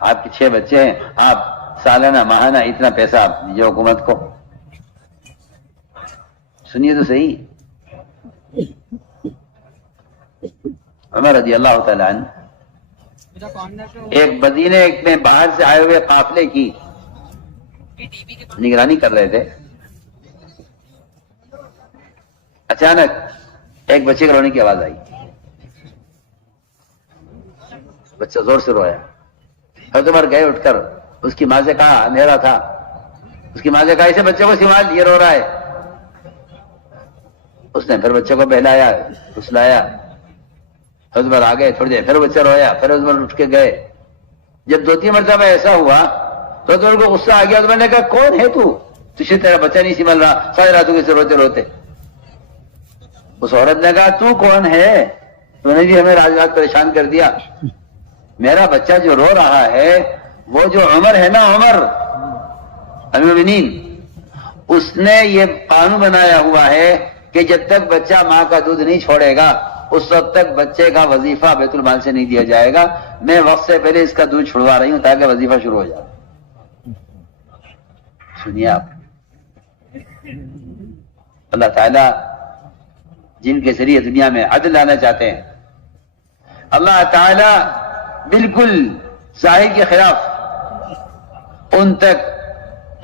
آپ کے 6 بچے ہیں، آپ سالانہ ماہانہ اتنا پیسہ آپ دیجیے حکومت کو. سنیے تو صحیح. عمر رضی اللہ تعالیٰ عنہ ایک مدینے میں باہر سے آئے ہوئے قافلے کی نگرانی کر رہے تھے. اچانک ایک بچے کے رونے کی آواز آئی. بچہ زور سے رویا. حضرت عمر گئے اٹھ کر، اس کی ماں سے کہا، اندھیرا تھا، اس کی ماں سے کہا اسے بچے کو سنبھال، یہ رو رہا ہے. اس نے پھر بچے کو بہلایا، پھسلایا. حضرت عمر آ گئے، تھوڑی دیر پھر بچہ رویا، پھر حضرت عمر اٹھ کے گئے. جب 2-3 مرتبہ ایسا ہوا تو حضرت عمر کو غصہ آ گیا. حضرت عمر نے کہا کون ہے تو؟ تجھے تیرا بچہ نہیں سنبھل رہا، ساری راتوں کے سے روتے روتے. اس عورت نے کہا تو کون ہے؟ تو نے جی ہمیں رات رات پریشان کر دیا. میرا بچہ جو رو رہا ہے وہ جو عمر ہے نا، عمر امیر المومنین، اس نے یہ قانون بنایا ہوا ہے کہ جب تک بچہ ماں کا دودھ نہیں چھوڑے گا اس وقت تک بچے کا وظیفہ بیت المال سے نہیں دیا جائے گا. میں وقت سے پہلے اس کا دودھ چھڑوا رہی ہوں تاکہ وظیفہ شروع ہو جائے. سنیے آپ، اللہ تعالیٰ جن کے ذریعے دنیا میں عدل لانا چاہتے ہیں، اللہ تعالیٰ بالکل ظاہر کے خلاف ان تک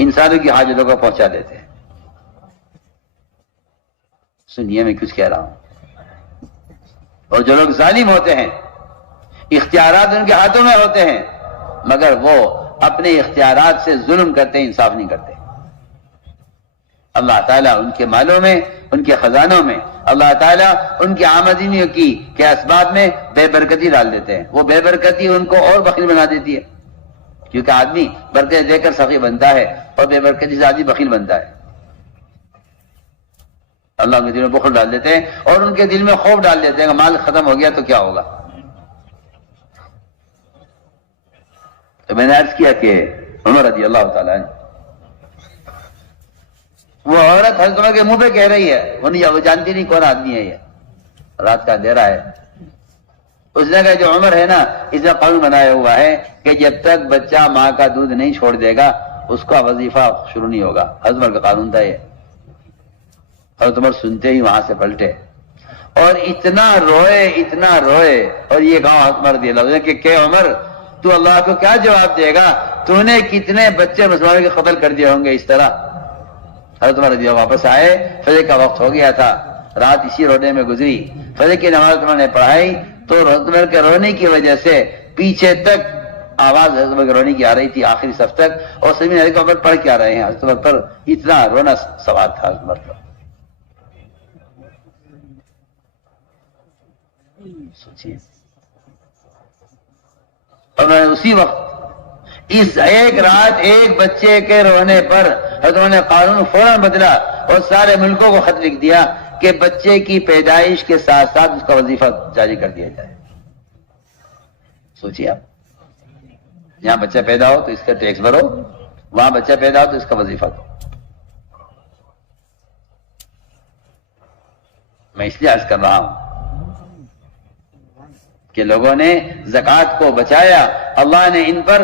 انسانوں کی حاجتوں کو پہنچا دیتے ہیں. سنیے میں کچھ کہہ رہا ہوں. اور جو لوگ ظالم ہوتے ہیں، اختیارات ان کے ہاتھوں میں ہوتے ہیں مگر وہ اپنے اختیارات سے ظلم کرتے ہیں، انصاف نہیں کرتے. اللہ تعالیٰ ان کے مالوں میں، ان کے خزانوں میں، اللہ تعالیٰ ان کی آمدنیوں کے اسباب میں بے برکتی ڈال دیتے ہیں. وہ بے برکتی ان کو اور بخیل بنا دیتی ہے، کیونکہ آدمی برکت دے کر سخی بنتا ہے اور بے برکتی سے آدمی بخیل بنتا ہے. اللہ ان کے دل میں بخل ڈال دیتے ہیں اور ان کے دل میں خوف ڈال دیتے ہیں کہ مال ختم ہو گیا تو کیا ہوگا. تو میں نے عرض کیا کہ عمر رضی اللہ تعالیٰ عنہ، وہ عورت حضرت عمر کے منہ پہ کہہ رہی ہے، وہ جانتی نہیں کون آدمی ہے یہ، رات کا اندھیرا ہے. اس نے کہا جو عمر ہے نا اس نے قانون بنایا ہوا ہے کہ جب تک بچہ ماں کا دودھ نہیں چھوڑ دے گا اس کا وظیفہ شروع نہیں ہوگا. حضرت عمر کا قانون تھا یہ. حضرت عمر سنتے ہی وہاں سے پلٹے اور اتنا روئے اور یہ کہا حضرت عمر رضی اللہ عنہ کہ عمر تو اللہ کو کیا جواب دے گا؟ تو نے کتنے بچے مسلمانوں کے قتل کر دیے ہوں گے اس طرح. حضرت عمر رضی اللہ واپس آئے، فجر کا وقت ہو گیا تھا، رات اسی رونے میں گزری. فجر کی نماز انہوں نے پڑھائی تو حضرت عمر کے رونے کی وجہ سے پیچھے تک آواز حضرت عمر کے رونے کی آ رہی تھی آخری صف تک، اور سبھی حضرت عمر پڑھ کے آ رہے ہیں. حضرت عمر پر اتنا رونا سوار تھا. حضرت عمر پر سوچیے. اور میں اسی وقت اس ایک رات ایک بچے کے رونے پر حضرت عمر نے قانون فوراً بدلا اور سارے ملکوں کو خط لکھ دیا کہ بچے کی پیدائش کے ساتھ ساتھ اس کا وظیفہ جاری کر دیا جائے. سوچیے آپ، یہاں بچہ پیدا ہو تو اس کا ٹیکس بھرو، وہاں بچہ پیدا ہو تو اس کا وظیفہ دو. میں اس لیے عرض کر رہا ہوں کہ لوگوں نے زکوٰۃ کو بچایا، اللہ نے ان پر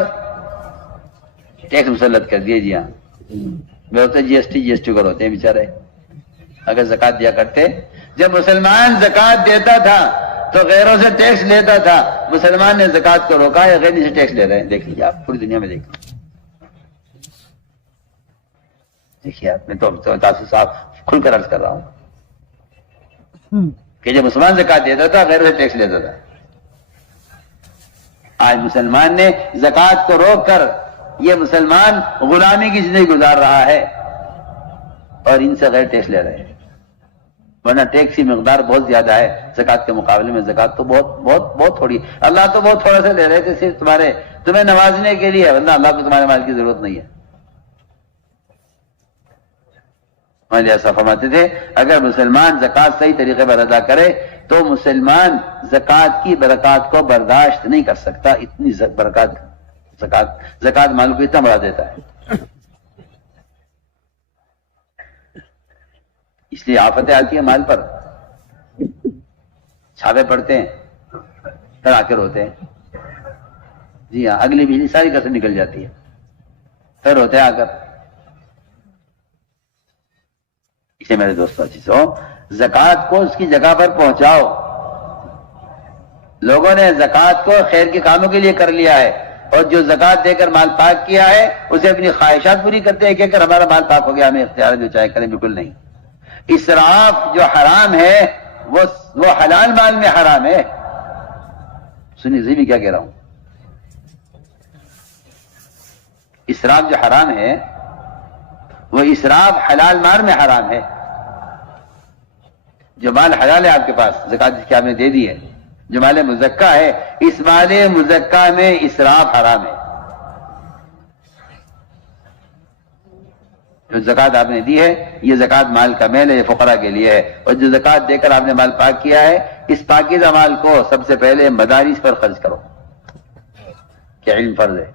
ٹیکس مسلط کر دیا. جی ہاں، وہ ہوتے جی ایس ٹی کو ہوتے ہیں بیچارے. اگر زکوٰۃ دیا کرتے، جب مسلمان زکوٰۃ دیتا تھا تو غیروں سے ٹیکس لیتا تھا. مسلمان نے زکوٰۃ کو روکا ہے، غیر سے ٹیکس لے رہے ہیں. دیکھ لیجیے آپ، پوری دنیا میں دیکھیے آپ. میں تو تاثر صاحب کھل کر عرض کر رہا ہوں کہ جب مسلمان زکوٰۃ دیتا تھا غیر سے ٹیکس لیتا تھا. آج مسلمان نے زکوٰۃ کو روک کر یہ مسلمان غلامی کی زندگی گزار رہا ہے اور ان سے غیر ٹیکس لے رہے ہیں. ورنہ ٹیکس کی مقدار بہت زیادہ ہے زکوٰۃ کے مقابلے میں. زکوٰۃ تو بہت تھوڑی، اللہ تو بہت تھوڑا سا لے رہے تھے صرف تمہیں نوازنے کے لیے، ورنہ اللہ کو تمہارے مال کی ضرورت نہیں ہے. ہمارے ایسا فرماتے تھے اگر مسلمان زکوٰۃ صحیح طریقے پر ادا کرے تو مسلمان زکوٰۃ کی برکات کو برداشت نہیں کر سکتا. اتنی برکات زکوٰۃ مال کو اتنا بڑھا دیتا ہے. اس لیے آفتیں آتی ہیں مال پر، چھاپے پڑتے ہیں، پھر آ کے روتے ہیں. جی ہاں، اگلی بجلی ساری کسر نکل جاتی ہے، پھر ہوتے ہیں آ کر. اسے میرے دوستوں چیزوں، زکوٰۃ کو اس کی جگہ پر پہنچاؤ. لوگوں نے زکوٰۃ کو خیر کے کاموں کے لیے کر لیا ہے، اور جو زکوٰۃ دے کر مال پاک کیا ہے اسے اپنی خواہشات پوری کرتے ہیں کہ اگر ہمارا مال پاک ہو گیا ہمیں اختیار جو چاہے کریں. بالکل نہیں. اسراف جو حرام ہے وہ حلال مال میں حرام ہے. سنیے بھی کیا کہہ رہا ہوں. اسراف جو حرام ہے وہ اسراف حلال مال میں حرام ہے. جو مال حلال ہے آپ کے پاس، زکوٰۃ جس کی آپ نے دے دی ہے، جو مال مزکہ ہے، اس مال مزکہ میں اسراف حرام ہے. جو زکوٰۃ آپ نے دی ہے یہ زکوٰۃ مال کا میل ہے، یہ فقراء کے لیے ہے. اور جو زکوٰۃ دے کر آپ نے مال پاک کیا ہے، اس پاکیزہ مال کو سب سے پہلے مدارس پر خرچ کرو کہ علم فرض ہے.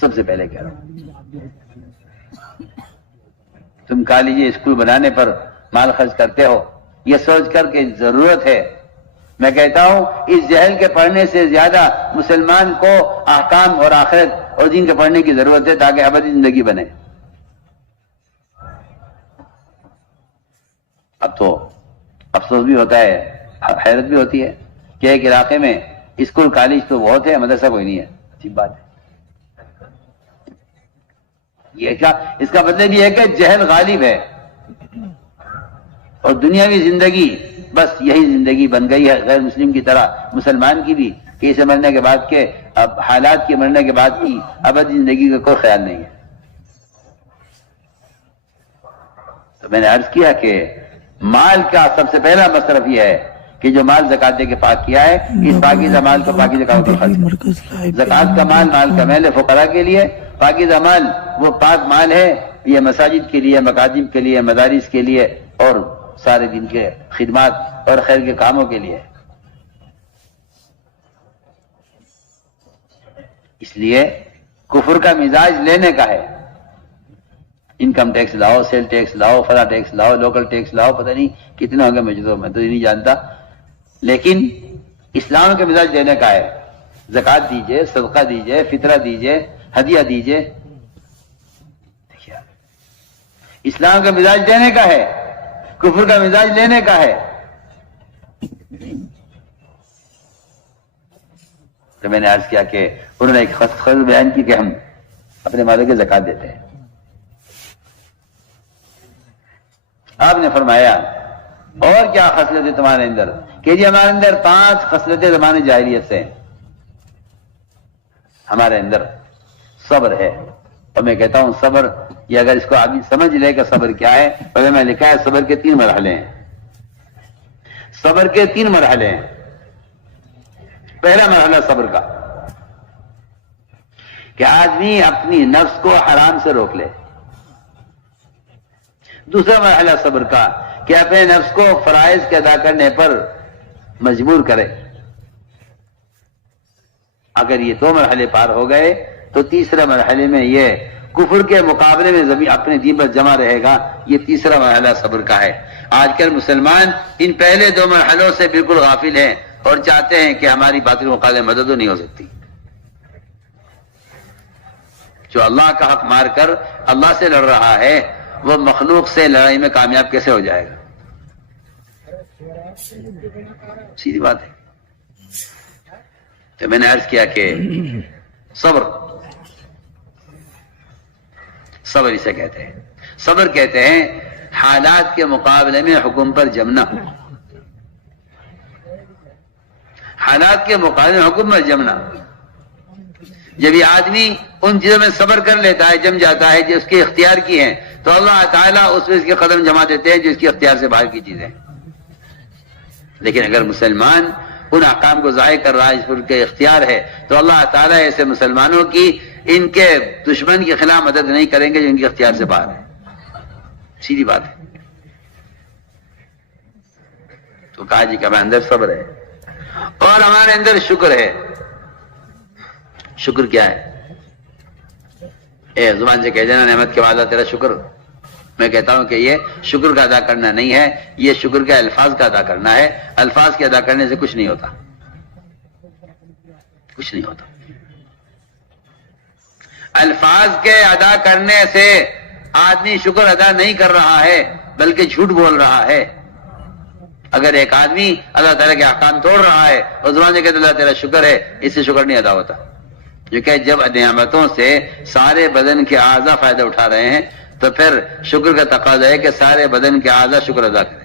سب سے پہلے کہہ رہا ہوں. تم کالجی اسکول بنانے پر مال خرچ کرتے ہو یہ سوچ کر کہ ضرورت ہے. میں کہتا ہوں اس جہل کے پڑھنے سے زیادہ مسلمان کو احکام اور آخرت اور دین کے پڑھنے کی ضرورت ہے تاکہ ابدی زندگی بنے. اب تو افسوس بھی ہوتا ہے، حیرت بھی ہوتی ہے کہ ایک علاقے میں اسکول کالج تو بہت ہے، مدرسہ کوئی نہیں ہے. عجیب بات ہے. یہ کیا؟ اس کا مطلب یہ ہے کہ جہل غالب ہے اور دنیاوی زندگی بس یہی زندگی بن گئی ہے غیر مسلم کی طرح، مسلمان کی بھی، کہ اسے مرنے کے بعد کے اب حالات کے مرنے کے بعد کی ابدی زندگی کا کوئی خیال نہیں ہے. تو میں نے عرض کیا کہ مال کا سب سے پہلا مصرف یہ ہے کہ جو مال زکوٰۃ دے کے پاک کیا ہے اس پاکیزہ مال کو پاکیزہ کاموں پر خرچ کرو. زکوٰۃ کا مال مال کا میل ہے فقراء کے لیے. پاکیزہ مال وہ پاک مال ہے، یہ مساجد کے لیے، مکاتب کے لیے، مدارس کے لیے اور سارے دن کے خدمات اور خیر کے کاموں کے لیے. اس لیے کفر کا مزاج لینے کا ہے. انکم ٹیکس لاؤ، سیل ٹیکس لاؤ، فلاں ٹیکس لاؤ، لوکل ٹیکس لاؤ، پتہ نہیں کتنے ہوں گے، میں تو نہیں جانتا. لیکن اسلام کے مزاج لینے کا ہے. زکوٰۃ دیجئے، صدقہ دیجئے، فطرہ دیجئے، ہدیہ دیجئے. اسلام کا مزاج لینے کا ہے، کفر کا مزاج لینے کا ہے. تو میں نے عرض کیا کہ انہوں نے ایک خصلت بیان کی کہ ہم اپنے مالوں کی زکوٰۃ دیتے ہیں. آپ نے فرمایا اور کیا خصلت ہے تمہارے اندر؟ کہ جی ہمارے اندر 5 خصلتیں زمانے جاہلیت سے ہیں. ہمارے اندر صبر ہے. اور میں کہتا ہوں صبر یہ اگر اس کو آدمی سمجھ لے کہ صبر کیا ہے، پہلے میں لکھا ہے صبر کے 3 مرحلے ہیں. صبر کے 3 مرحلے ہیں. پہلا مرحلہ صبر کا کہ آدمی اپنی نفس کو حرام سے روک لے. دوسرا مرحلہ صبر کا کہ اپنے نفس کو فرائض کے ادا کرنے پر مجبور کرے. اگر یہ 2 مرحلے پار ہو گئے تو تیسرے مرحلے میں یہ کفر کے مقابلے میں زمین اپنے دین پر جمع رہے گا. یہ تیسرا مرحلہ صبر کا ہے. آج کل مسلمان ان پہلے 2 مرحلوں سے بالکل غافل ہیں اور چاہتے ہیں کہ ہماری باطل مقابلے میں مدد نہیں ہو سکتی. جو اللہ کا حق مار کر اللہ سے لڑ رہا ہے وہ مخلوق سے لڑائی میں کامیاب کیسے ہو جائے گا؟ سیدھی بات ہے. تو میں نے عرض کیا کہ صبر اسے کہتے ہیں. صبر کہتے ہیں حالات کے مقابلے میں حکم پر جمنا. حالات کے مقابلے میں حکم پر جمنا. جب یہ آدمی ان چیزوں میں صبر کر لیتا ہے، جم جاتا ہے جو اس کے اختیار کی ہیں، تو اللہ تعالیٰ اس میں اس کے قدم جما دیتے ہیں جو اس کے اختیار سے باہر کی چیزیں. لیکن اگر مسلمان ان احکام کو ضائع کر رہا ہے جس پر ان کے اختیار ہے، تو اللہ تعالیٰ ایسے مسلمانوں کی ان کے دشمن کے خلاف مدد نہیں کریں گے جو ان کے اختیار سے باہر ہے. سیدھی بات ہے. تو کہا جی کہ ہمارے اندر صبر ہے اور ہمارے اندر شکر ہے. شکر کیا ہے؟ اے زبان سے کہہ دینا نعمت کے وعدہ تیرا شکر. میں کہتا ہوں کہ یہ شکر کا ادا کرنا نہیں ہے، یہ شکر کے الفاظ کا ادا کرنا ہے. الفاظ کے ادا کرنے سے کچھ نہیں ہوتا، کچھ نہیں ہوتا. الفاظ کے ادا کرنے سے آدمی شکر ادا نہیں کر رہا ہے بلکہ جھوٹ بول رہا ہے. اگر ایک آدمی اللہ تعالیٰ کے احکام توڑ رہا ہے اور زبان سے کہتا اللہ تیرا شکر ہے، اس سے شکر نہیں ادا ہوتا. جو کہ جب نعمتوں سے سارے بدن کے اعضاء فائدہ اٹھا رہے ہیں تو پھر شکر کا تقاضا ہے کہ سارے بدن کے اعضاء شکر ادا کریں.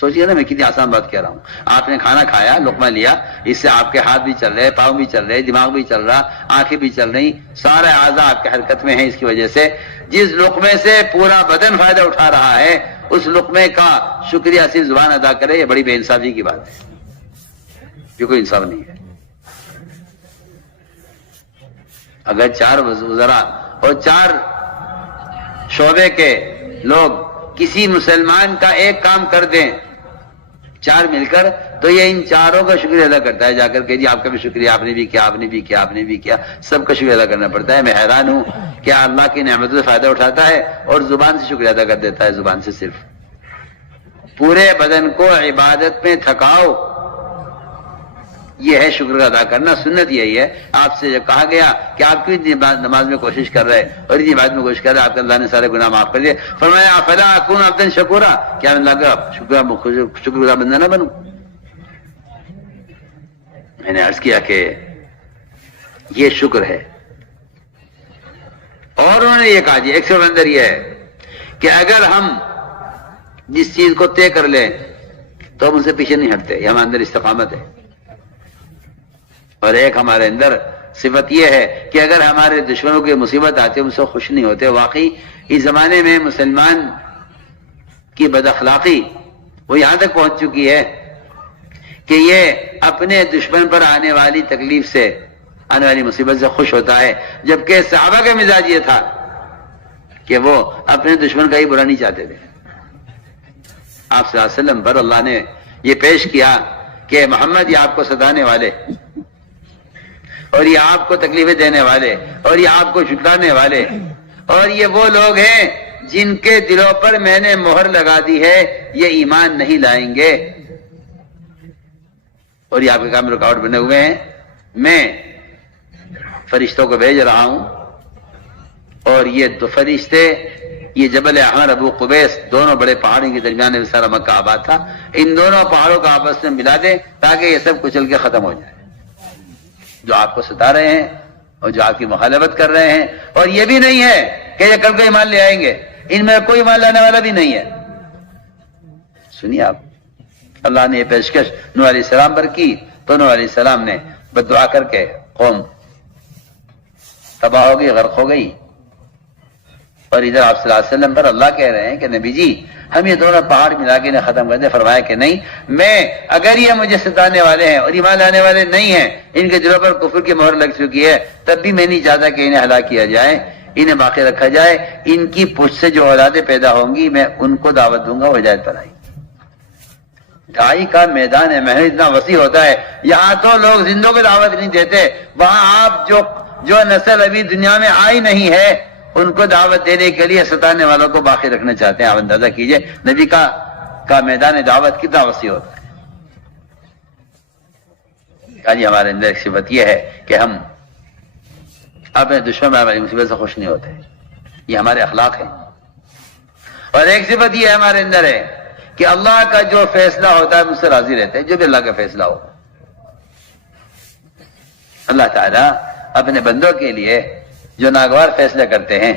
سوچیے نا میں کتنی آسان بات کہہ رہا ہوں. آپ نے کھانا کھایا، لقمہ لیا، اس سے آپ کے ہاتھ بھی چل رہے، پاؤں بھی چل رہے، دماغ بھی چل رہا، آنکھیں بھی چل رہی، سارے اعضاء آپ کے حرکت میں ہیں. اس کی وجہ سے جس لقمے سے پورا بدن فائدہ اٹھا رہا ہے اس لقمے کا شکریہ صرف زبان ادا کرے، یہ بڑی بے انصافی کی بات ہے. یہ کوئی انصاف نہیں ہے. اگر 4 وزراء اور 4 شعبے کے لوگ کسی مسلمان کا ایک کام کر دیں 4 مل کر، تو یہ ان 4 کا شکریہ ادا کرتا ہے جا کر کہ جی آپ کا بھی شکریہ، آپ نے بھی کیا، آپ نے بھی کیا، آپ نے بھی کیا، سب کا شکریہ ادا کرنا پڑتا ہے. میں حیران ہوں کہ اللہ کی نعمتوں سے فائدہ اٹھاتا ہے اور زبان سے شکریہ ادا کر دیتا ہے. زبان سے صرف پورے بدن کو عبادت میں تھکاؤ، یہ ہے شکر ادا کرنا. سنت یہی ہے. آپ سے جب کہا گیا کہ آپ کیوں اتنی نماز میں کوشش کر رہے اور اتنی بات میں کوشش کر رہے، آپ کا اللہ نے سارے گناہ معاف کر دیے. فرمایا افلا اکون عبدا شکورا، کیا میں اللہ کا شکر گزار بندہ نہ بنوں؟ میں نے عرض کیا کہ یہ شکر ہے. اور انہوں نے یہ کہا جی ایک سے اندر یہ ہے کہ اگر ہم جس چیز کو طے کر لیں تو ہم ان سے پیچھے نہیں ہٹتے، یہ ہمارے اندر استقامت ہے. اور ایک ہمارے اندر صفت یہ ہے کہ اگر ہمارے دشمنوں کی مصیبت آتی ہے ہم سے خوش نہیں ہوتے. واقعی اس زمانے میں مسلمان کی بد اخلاقی وہ یہاں تک پہنچ چکی ہے کہ یہ اپنے دشمن پر آنے والی تکلیف سے، آنے والی مصیبت سے خوش ہوتا ہے، جبکہ صحابہ کا مزاج یہ تھا کہ وہ اپنے دشمن کا ہی برا نہیں چاہتے تھے. آپ صلی اللہ علیہ وسلم پر اللہ نے یہ پیش کیا کہ محمد یہ آپ کو ستانے والے اور یہ آپ کو تکلیفیں دینے والے اور یہ آپ کو جھٹلانے والے اور یہ وہ لوگ ہیں جن کے دلوں پر میں نے مہر لگا دی ہے، یہ ایمان نہیں لائیں گے اور یہ آپ کے کام میں رکاوٹ بنے ہوئے ہیں. میں فرشتوں کو بھیج رہا ہوں اور یہ 2 فرشتے، یہ جبل احمر، ابو قبیس، دونوں بڑے پہاڑوں کے درمیان میں سارا مکہ آباد تھا، ان دونوں پہاڑوں کو آپس میں ملا دیں تاکہ یہ سب کچل کے ختم ہو جائے جو آپ کو ستا رہے ہیں اور جو آپ کی مخالفت کر رہے ہیں. اور یہ بھی نہیں ہے کہ یہ کل کو ایمان لے آئیں گے، ان میں کوئی ایمان لانے والا بھی نہیں ہے. سنیے آپ، اللہ نے یہ پیشکش نوح علیہ السلام پر کی تو نوح علیہ السلام نے بد دعا کر کے قوم تباہ ہو گئی، غرق ہو گئی. اور ادھر آپ صلی اللہ علیہ وسلم پر اللہ کہہ رہے ہیں کہ نبی جی ہم یہ دونوں پہاڑ ملا کے انہیں ختم کر دیں. فرمایا کہ نہیں، میں اگر یہ مجھے ستانے والے ہیں اور ایمان لانے والے نہیں ہیں، ان کے دلوں پر کفر کی مہر لگ چکی ہے، تب بھی میں نہیں چاہتا کہ انہیں ہلاک کیا جائے، انہیں باقی رکھا جائے. ان کی پشت سے جو اولادیں پیدا ہوں گی میں ان کو دعوت دوں گا وہ ہدایت پر آئی. داعی کا میدان ہے، محنت اتنا وسیع ہوتا ہے. یہاں تو لوگ زندوں کو دعوت نہیں دیتے، وہاں آپ جو نسل ابھی دنیا میں آئی نہیں ہے ان کو دعوت دینے کے لیے ستانے والوں کو باقی رکھنا چاہتے ہیں. آپ اندازہ کیجئے نبی کا میدان دعوت کتنا وسیع ہوتا ہے. جی ہمارے اندر ایک صفت یہ ہے کہ ہم اپنے دشمن میں ہماری مصیبت سے خوش نہیں ہوتے، یہ ہمارے اخلاق ہیں. اور ایک صفت یہ ہمارے اندر ہے کہ اللہ کا جو فیصلہ ہوتا ہے مجھ سے راضی رہتے ہیں، جو بھی اللہ کا فیصلہ ہو. اللہ تعالیٰ اپنے بندوں کے لیے جو ناگوار فیصلے کرتے ہیں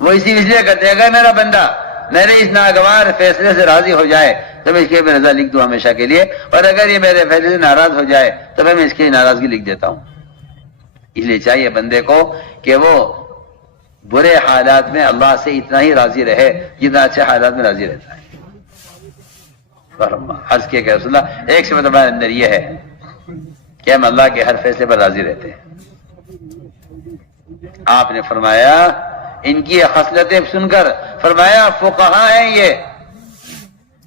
وہ اس لیے کرتے ہیں اگر میرا بندہ میرے اس ناگوار فیصلے سے راضی ہو جائے تو میں اس کے رضا لکھ دوں ہمیشہ کے لیے، اور اگر یہ میرے فیصلے سے ناراض ہو جائے تو میں اس کی ناراضگی لکھ دیتا ہوں. اس لیے چاہیے بندے کو کہ وہ برے حالات میں اللہ سے اتنا ہی راضی رہے جتنا اچھے حالات میں راضی رہتا ہے. عرض کیا کہ رسول اللہ ایک صفت ہمارے اندر یہ ہے کہ ہم اللہ کے ہر فیصلے پر راضی رہتے ہیں. آپ نے فرمایا ان کی خصلتیں سن کر فرمایا فقہاء ہیں یہ،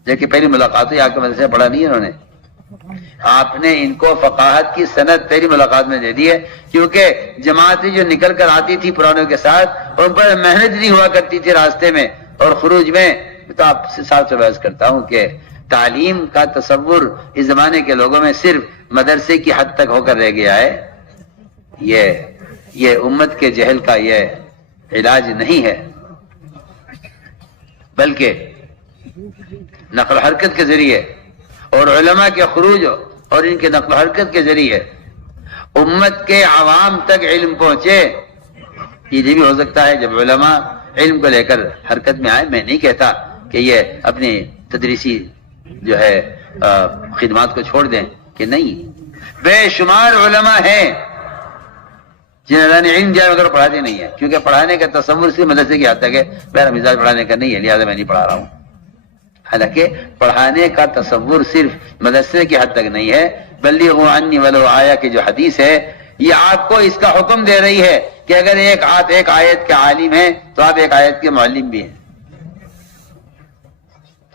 جبکہ پہلی ملاقات ہوئی آپ کے مدرسے پڑھا نہیں انہوں نے. آپ نے ان کو فقاہت کی سند پہلی ملاقات میں دے دی ہے، کیونکہ جماعتیں جو نکل کر آتی تھی پرانوں کے ساتھ ان پر محنت نہیں ہوا کرتی تھی راستے میں اور خروج میں. تو آپ سے صاف بحث کرتا ہوں کہ تعلیم کا تصور اس زمانے کے لوگوں میں صرف مدرسے کی حد تک ہو کر رہ گیا ہے. یہ یہ امت کے جہل کا یہ علاج نہیں ہے، بلکہ نقل و حرکت کے ذریعے اور علماء کے خروج اور ان کے نقل و حرکت کے ذریعے امت کے عوام تک علم پہنچے۔ یہ بھی ہو سکتا ہے جب علماء علم کو لے کر حرکت میں آئے۔ میں نہیں کہتا کہ یہ اپنی تدریسی جو ہے خدمات کو چھوڑ دیں، کہ نہیں، بے شمار علماء ہیں جنہیں اللہ نے علم دیا مگر پڑھاتے نہیں ہے، کیونکہ پڑھانے کا تصور صرف مدرسے کی حد تک ہے، میرا مزاج پڑھانے کا نہیں ہے لہٰذا میں نہیں پڑھا رہا ہوں۔ حالانکہ پڑھانے کا تصور صرف مدرسے کی حد تک نہیں ہے، بلغوا عنی ولو آیا کی جو حدیث ہے یہ آپ کو اس کا حکم دے رہی ہے کہ اگر آپ ایک آیت کے عالم ہیں تو آپ ایک آیت کے معلم بھی ہیں۔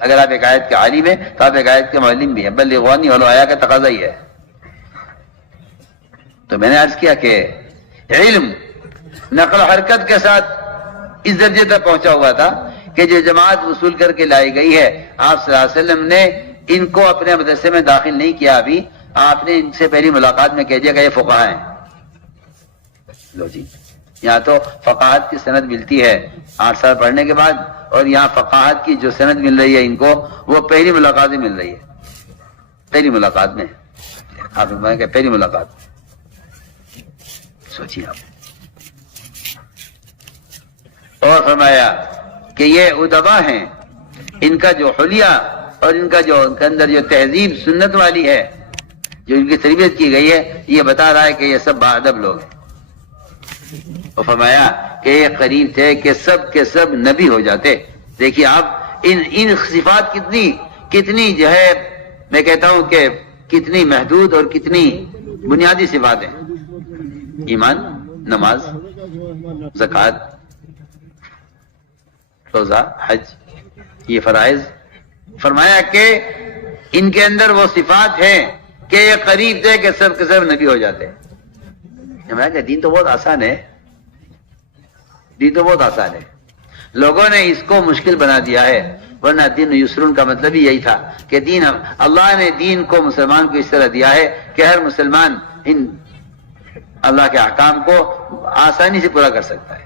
اگر آپ ایک آیت کے عالم ہیں تو آپ ایک آیت کے معلم بھی ہیں۔ بلغوا عنی ولو آیا کا تقاضا ہی ہے۔ تو میں نے عرض کیا کہ علم نقل و حرکت کے ساتھ اس درجے تک پہنچا ہوا تھا کہ جو جماعت وصول کر کے لائی گئی ہے، آپ صلی اللہ علیہ وسلم نے ان کو اپنے مدرسے میں داخل نہیں کیا ابھی، آپ نے ان سے پہلی ملاقات میں کہہ دیا کہ یہ فقہا ہیں۔ لو جی، یہاں تو فقاہت کی سند ملتی ہے 8 سال پڑھنے کے بعد، اور یہاں فقاہت کی جو سند مل رہی ہے ان کو وہ پہلی ملاقات میں مل رہی ہے۔ پہلی ملاقات میں آپ کہ پہلی ملاقات سوچیے آپ۔ اور فرمایا کہ یہ ادبا ہیں، ان کا جو حلیہ اور ان کا جو ان کے اندر جو تہذیب سنت والی ہے، جو ان کی تربیت کی گئی ہے، یہ بتا رہا ہے کہ یہ سب باادب لوگ ہیں۔ اور فرمایا کہ یہ قریب تھے کہ سب کے سب نبی ہو جاتے۔ دیکھیے آپ ان صفات کتنی جو ہے میں کہتا ہوں کہ کتنی محدود اور کتنی بنیادی صفات ہیں۔ ایمان، نماز، زکوٰۃ، روزہ، حج، یہ فرائض۔ فرمایا کہ ان کے اندر وہ صفات ہیں کہ یہ قریب تھے کہ سب کے سب نبی ہو جاتے۔ میں کہ دین تو بہت آسان ہے، دین تو بہت آسان ہے، لوگوں نے اس کو مشکل بنا دیا ہے، ورنہ دین یسرون کا مطلب ہی یہی تھا کہ دین اللہ نے دین کو مسلمان کو اس طرح دیا ہے کہ ہر مسلمان ان اللہ کے احکام کو آسانی سے پورا کر سکتا ہے۔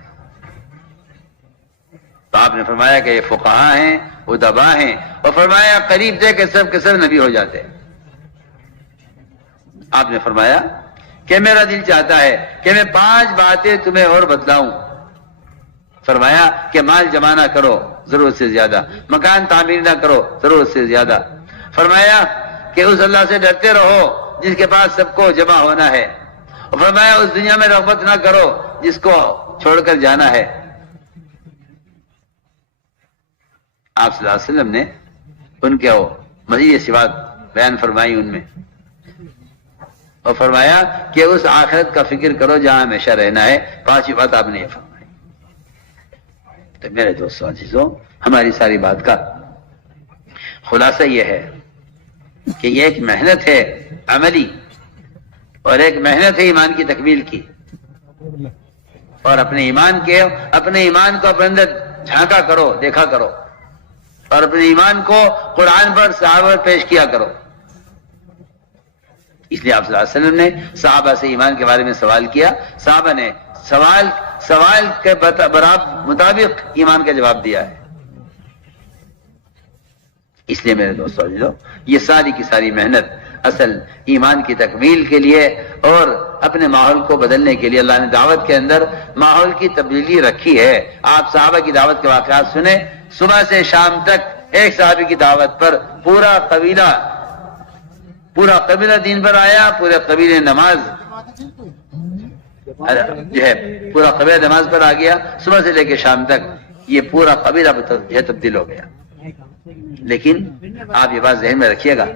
تو آپ نے فرمایا کہ یہ فقہا ہیں، ادبا ہیں، اور فرمایا قریب تھے کہ سب کے سب نبی ہو جاتے۔ آپ نے فرمایا کہ میرا دل چاہتا ہے کہ میں 5 باتیں تمہیں اور بتلاؤں۔ فرمایا کہ مال جمع نہ کرو ضرورت سے زیادہ، مکان تعمیر نہ کرو ضرورت سے زیادہ۔ فرمایا کہ اس اللہ سے ڈرتے رہو جس کے پاس سب کو جمع ہونا ہے، اور فرمایا اس دنیا میں رغبت نہ کرو جس کو چھوڑ کر جانا ہے۔ آپ صلی اللہ علیہ وسلم نے ان کے مزید صفات بیان فرمائی ان میں، اور فرمایا کہ اس آخرت کا فکر کرو جہاں ہمیشہ رہنا ہے۔ 5 بات آپ نے یہ فرمائی۔ تو میرے دوستوں عزیزوں، ہماری ساری بات کا خلاصہ یہ ہے کہ یہ ایک محنت ہے عملی، اور ایک محنت ہے ایمان کی تکمیل کی، اور اپنے ایمان کو اپنے اندر جھانکا کرو، دیکھا کرو، اور اپنے ایمان کو قرآن پر صحابہ پر پیش کیا کرو۔ اس لیے آپ صلی اللہ علیہ وسلم نے صحابہ سے ایمان کے بارے میں سوال کیا، صحابہ نے سوال کے مطابق ایمان کا جواب دیا ہے۔ اس لیے میرے دوستو عزیزو، یہ ساری کی ساری محنت اصل ایمان کی تکمیل کے لیے اور اپنے ماحول کو بدلنے کے لیے اللہ نے دعوت کے اندر ماحول کی تبدیلی رکھی ہے۔ آپ صحابہ کی دعوت کے واقعات سنیں، صبح سے شام تک ایک صحابی کی دعوت پر پورا قبیلہ دین پر آیا، پورے قبیلے نماز جو ہے پورا قبیلہ نماز پر آ گیا، صبح سے لے کے شام تک یہ پورا قبیلہ تبدیل ہو گیا۔ لیکن آپ یہ بات ذہن میں رکھیے گا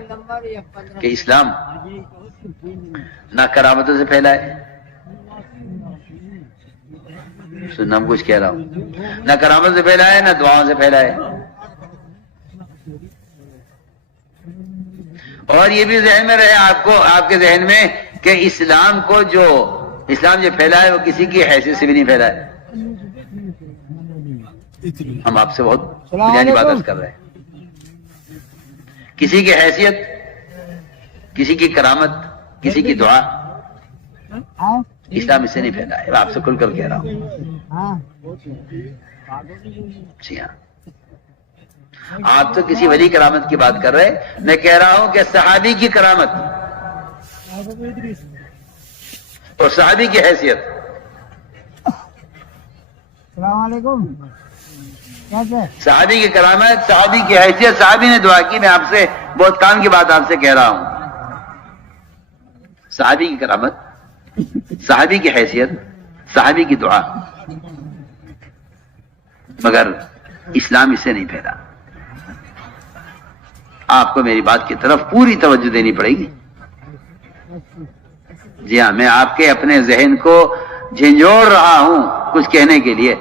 کہ اسلام نہ کرامتوں سے پھیلا ہے، سننا ہم کچھ کہہ رہا ہوں، نہ کرامت سے پھیلا ہے، نہ دعاؤں سے پھیلا ہے۔ اور یہ بھی ذہن میں رہے آپ کے ذہن میں کہ اسلام جو پھیلا ہے وہ کسی کی حیثیت سے بھی نہیں پھیلا ہے۔ ہم آپ سے بہت بنیادی بات عرض کر رہے ہیں، کسی کی حیثیت، کسی کی کرامت، کسی کی دعا، اسلام اس سے نہیں پھیلا ہے، میں آپ سے کھل کر کہہ رہا ہوں. جی ہاں، آپ تو کسی ولی کرامت کی بات کر رہے، میں کہہ رہا ہوں کہ صحابی کی کرامت اور صحابی کی حیثیت. السلام علیکم. صحابی کی کرامت، صحابی کی حیثیت، صحابی نے دعا کی. میں آپ سے بہت کام کی بات آپ سے کہہ رہا ہوں. صحابی کی کرامت، صحابی کی حیثیت، صحابی کی دعا، مگر اسلام اس سے نہیں پھیلا. آپ کو میری بات کی طرف پوری توجہ دینی پڑے گی. جی ہاں، میں آپ کے اپنے ذہن کو جھنجھوڑ رہا ہوں کچھ کہنے کے لیے.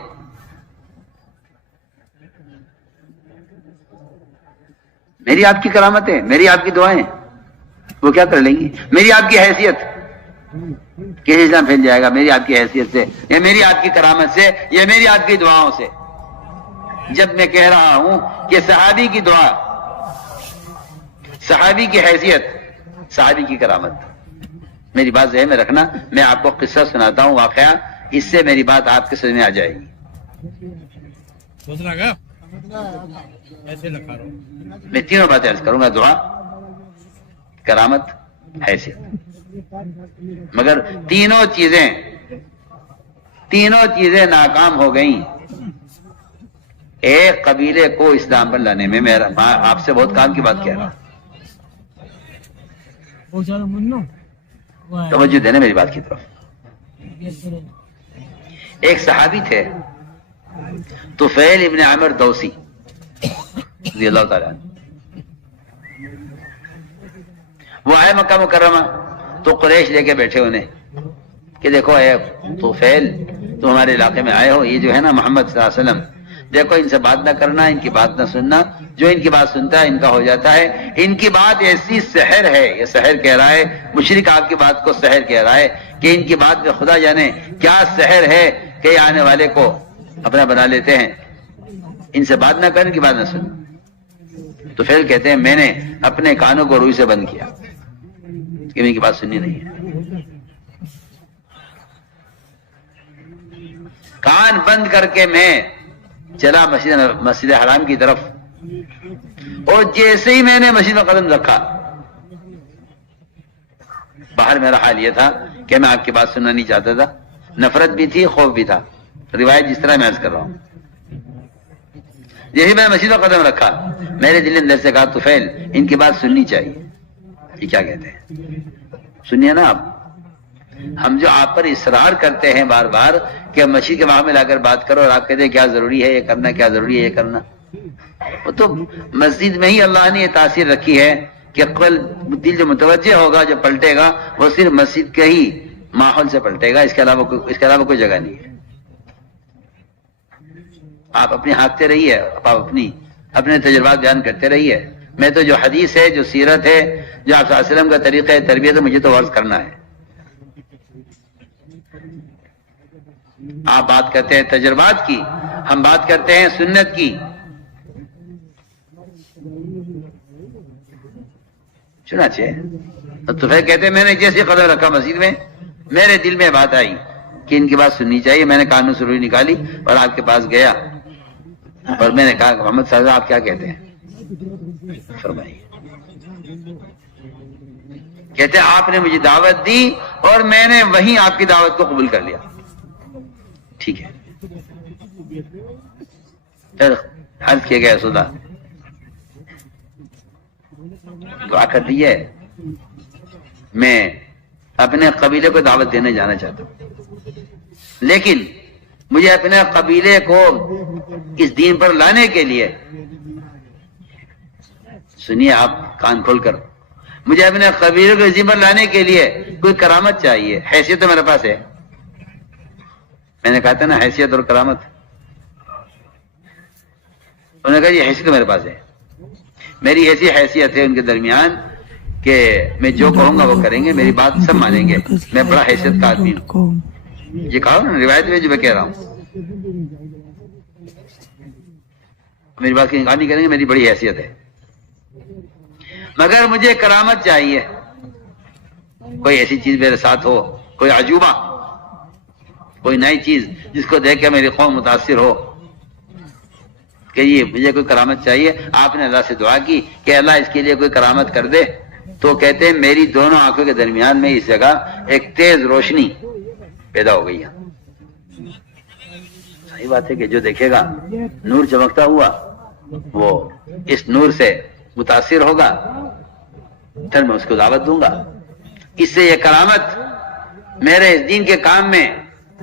میری آپ کی کرامتیں، میری آپ کی دعائیں وہ کیا کر لیں گی؟ میری آپ کی حیثیت کس اسلام پھیل جائے گا؟ میری آپ کی حیثیت سے، یا میری آپ کی کرامت سے، یا میری آپ کی دعاؤں سے. جب میں کہہ رہا ہوں کہ صحابی کی دعا، صحابی کی حیثیت، صحابی کی کرامت، میری بات ذہن میں رکھنا. میں آپ کو قصہ سناتا ہوں، واقعہ، اس سے میری بات آپ کے سمجھ میں آ جائے گی. میں تینوں باتیں عرض کروں گا: دعا، کرامت، حیثیت. مگر تینوں چیزیں ناکام ہو گئیں ایک قبیلے کو اسلام پر لانے میں. میں آپ سے بہت کام کی بات کہہ رہا ہوں، توجہ دینا میری بات کی طرف. ایک صحابی تھے طفیل ابن عامر دوسی رضی اللہ تعالیٰ عنہ. وہ آئے مکہ مکرمہ تو قریش لے کے بیٹھے انہیں کہ دیکھو اے طفیل، تم ہمارے علاقے میں آئے ہو، یہ جو ہے نا محمد صلی اللہ علیہ وسلم، دیکھو ان سے بات نہ کرنا، ان کی بات نہ سننا. جو ان کی بات سنتا ہے ان کا ہو جاتا ہے. ان کی بات ایسی سحر ہے، یہ سحر کہہ رہا ہے، مشرک آپ کی بات کو سحر کہہ رہا ہے کہ ان کی بات میں خدا جانے کیا سحر ہے کہ یہ آنے والے کو اپنا بنا لیتے ہیں. ان سے بات نہ کر، ان کی بات نہ سن. تو پھر کہتے ہیں میں نے اپنے کانوں کو روئی سے بند کیا کہ ان کی بات سننی نہیں ہے. کان بند کر کے میں چلا مسجد حرام کی طرف، اور جیسے ہی میں نے مسجد میں قدم رکھا، باہر میرا حال یہ تھا کہ میں آپ کی بات سننا نہیں چاہتا تھا. نفرت بھی تھی، خوف بھی تھا. روایت جس طرح میں عرض کر رہا ہوں. جیسے میں نے مسجد میں قدم رکھا، میرے دل اندر سے کہا طفیل ان کی بات سننی چاہیے. یہ کیا کہتے ہیں؟ سنیے نا آپ. ہم جو آپ پر اصرار کرتے ہیں بار بار کہ مسجد کے وہاں میں لا کر بات کرو، اور آپ کہتے ہیں کیا ضروری ہے یہ کرنا، کیا ضروری ہے یہ کرنا. وہ تو مسجد میں ہی اللہ نے یہ تاثیر رکھی ہے کہ دل جو متوجہ ہوگا، جو پلٹے گا، وہ صرف مسجد کے ہی ماحول سے پلٹے گا. اس کے علاوہ کوئی جگہ نہیں ہے. آپ اپنے ہانکتے رہیے، آپ اپنے تجربات بیان کرتے رہیے. میں تو جو حدیث ہے، جو سیرت ہے، جو آپ صلی اللہ علیہ وسلم کا طریقہ ہے تربیت ہے، مجھے تو عرض کرنا ہے. آپ بات کرتے ہیں تجربات کی، ہم بات کرتے ہیں سنت کی. چنانچہ تو پھر کہتے ہیں میں نے جیسے قدم رکھا مسجد میں، میرے دل میں بات آئی کہ ان کی بات سننی چاہیے. میں نے کانوں سے روئی نکالی اور آپ کے پاس گیا، اور میں نے کہا محمد صاحب آپ کیا کہتے ہیں؟ فرمائیے. کہتے ہیں آپ نے مجھے دعوت دی اور میں نے وہیں آپ کی دعوت کو قبول کر لیا. ٹھیک ہے. پھر عرض کیا گیا سودا دعا کر دی ہے، میں اپنے قبیلے کو دعوت دینے جانا چاہتا ہوں، لیکن مجھے اپنے قبیلے کو اس دین پر لانے کے لیے، سنیے آپ کان کھول کر، مجھے اپنے قبیلے کو اس دین پر لانے کے لیے کوئی کرامت چاہیے. حیثیت تو میرے پاس ہے. میں نے کہا تھا نا حیثیت اور کرامت. انہوں نے کہا یہ حیثیت تو میرے پاس ہے. میری ایسی حیثیت ہے ان کے درمیان کہ میں جو کہوں گا وہ کریں گے، میری بات سب مانیں گے. میں بڑا حیثیت کا آدمی ہوں. یہ کہا نا روایت میں جو میں کہہ رہا ہوں، میری بات کی انکار نہیں کریں گے، میری بڑی حیثیت ہے. مگر مجھے کرامت چاہیے، کوئی ایسی چیز میرے ساتھ ہو، کوئی عجوبہ کوئی نئی چیز جس کو دیکھ کے میری قوم متاثر ہو کہ یہ مجھے کوئی کرامت چاہیے. آپ نے اللہ سے دعا کی کہ اللہ اس کے لیے کوئی کرامت کر دے. تو کہتے ہیں میری دونوں آنکھوں کے درمیان میں اس جگہ ایک تیز روشنی پیدا ہو گئی ہے. صحیح بات ہے کہ جو دیکھے گا نور چمکتا ہوا وہ اس نور سے متاثر ہوگا، پھر میں اس کو دعوت دوں گا. اس سے یہ کرامت میرے اس دین کے کام میں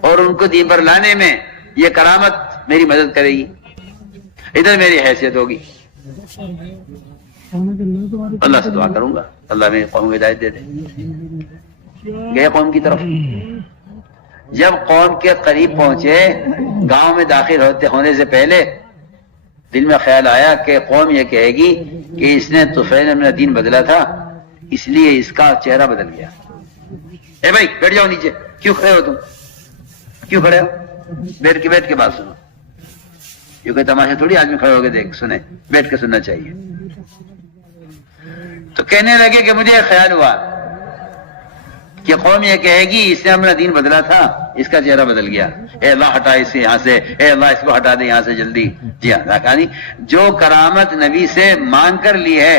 اور ان کو دین پر لانے میں یہ کرامت میری مدد کرے گی، ادھر میری حیثیت ہوگی. اللہ سے دعا کروں گا اللہ میری قوم کو ہدایت دے دے. گئے قوم کی طرف. جب قوم کے قریب پہنچے، گاؤں میں داخل ہونے سے پہلے دل میں خیال آیا کہ قوم یہ کہے گی کہ اس نے طفیل اپنا دین بدلا تھا اس لیے اس کا چہرہ بدل گیا. اے بھائی بیٹھ جاؤ نیچے، کیوں کھڑے ہو تم؟ کیوں کھڑے ہو؟ بیٹھ کے بات سنو. کیونکہ تماشا تھوڑی آدمی کھڑے ہو کے دیکھ سنے، بیٹھ کے سننا چاہیے. تو کہنے لگے کہ مجھے خیال ہوا کہ قوم یہ کہے گی اس نے اپنا دین بدلا تھا اس کا چہرہ بدل گیا. اے اللہ ہٹا اسے یہاں سے، اے اللہ اس کو ہٹا دے یہاں سے جلدی. جی ہاں، کہانی جو کرامت نبی سے مانگ کر لی ہے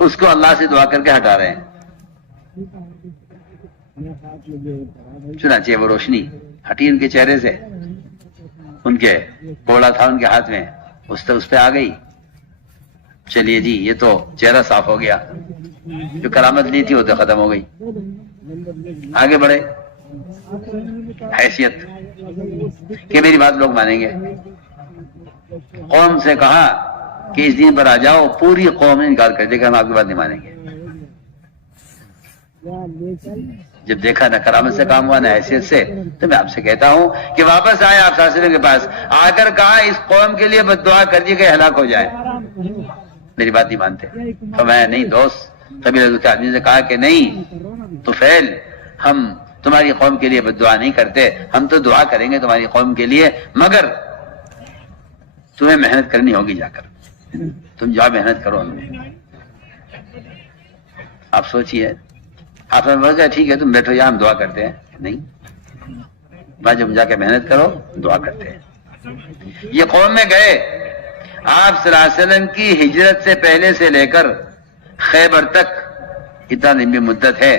اس کو اللہ سے دعا کر کے ہٹا رہے ہیں. چنانچہ وہ روشنی ہٹی ان کے چہرے سے، ان کے گھوڑا تھا ان کے ہاتھ میں، اس پہ آ گئی. چلیے جی یہ تو چہرہ صاف ہو گیا، جو کرامت لی تھی وہ تو ختم ہو گئی. آگے بڑھے. حیثیت کہ میری بات لوگ مانیں گے. قوم سے کہا کہ اس دین پر آ جاؤ، پوری قوم نے انکار کر دیا کہ ہم آپ کی بات نہیں مانیں گے. جب دیکھا نہ کرامت سے کام ہوا نہ حیثیت سے، تو میں آپ سے کہتا ہوں کہ واپس آئے آپ صلی اللہ علیہ وسلم کے پاس، آ کر کہا اس قوم کے لیے بد دعا کر دی کہ ہلاک ہو جائے. میری بات نہیں مانتے. فرمایا نہیں دوست، قبیلہ کے آدمی سے کہا کہ نہیں طفیل، ہم تمہاری قوم کے لیے بد دعا نہیں کرتے، ہم تو دعا کریں گے تمہاری قوم کے لیے، مگر تمہیں محنت کرنی ہوگی. جا کر تم جاؤ محنت کرو. آپ سوچیے، آپ نے بولا ٹھیک ہے تم بیٹھو یہاں ہم دعا کرتے ہیں. نہیں، بھائی جب جا کے محنت کرو دعا کرتے ہیں. یہ قوم میں گئے. آپ صلی اللہ علیہ وسلم کی ہجرت سے پہلے سے لے کر خیبر تک اتنا لمبی مدت ہے.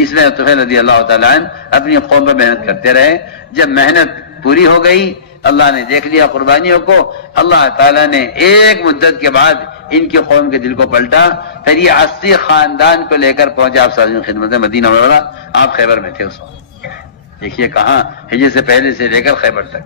اس میں طفیل رضی اللہ تعالیٰ عنہ اپنی قوم پر محنت کرتے رہے. جب محنت پوری ہو گئی، اللہ نے دیکھ لیا قربانیوں کو، اللہ تعالیٰ نے ایک مدت کے بعد ان کی قوم کے دل کو پلٹا. پھر یہ 80 خاندان کو لے کر پہنچے آپ صلی اللہ علیہ وسلم خدمت مدینہ منورہ. آپ خیبر میں تھے اس وقت. دیکھیے کہاں، ہجرت سے پہلے سے لے کر خیبر تک.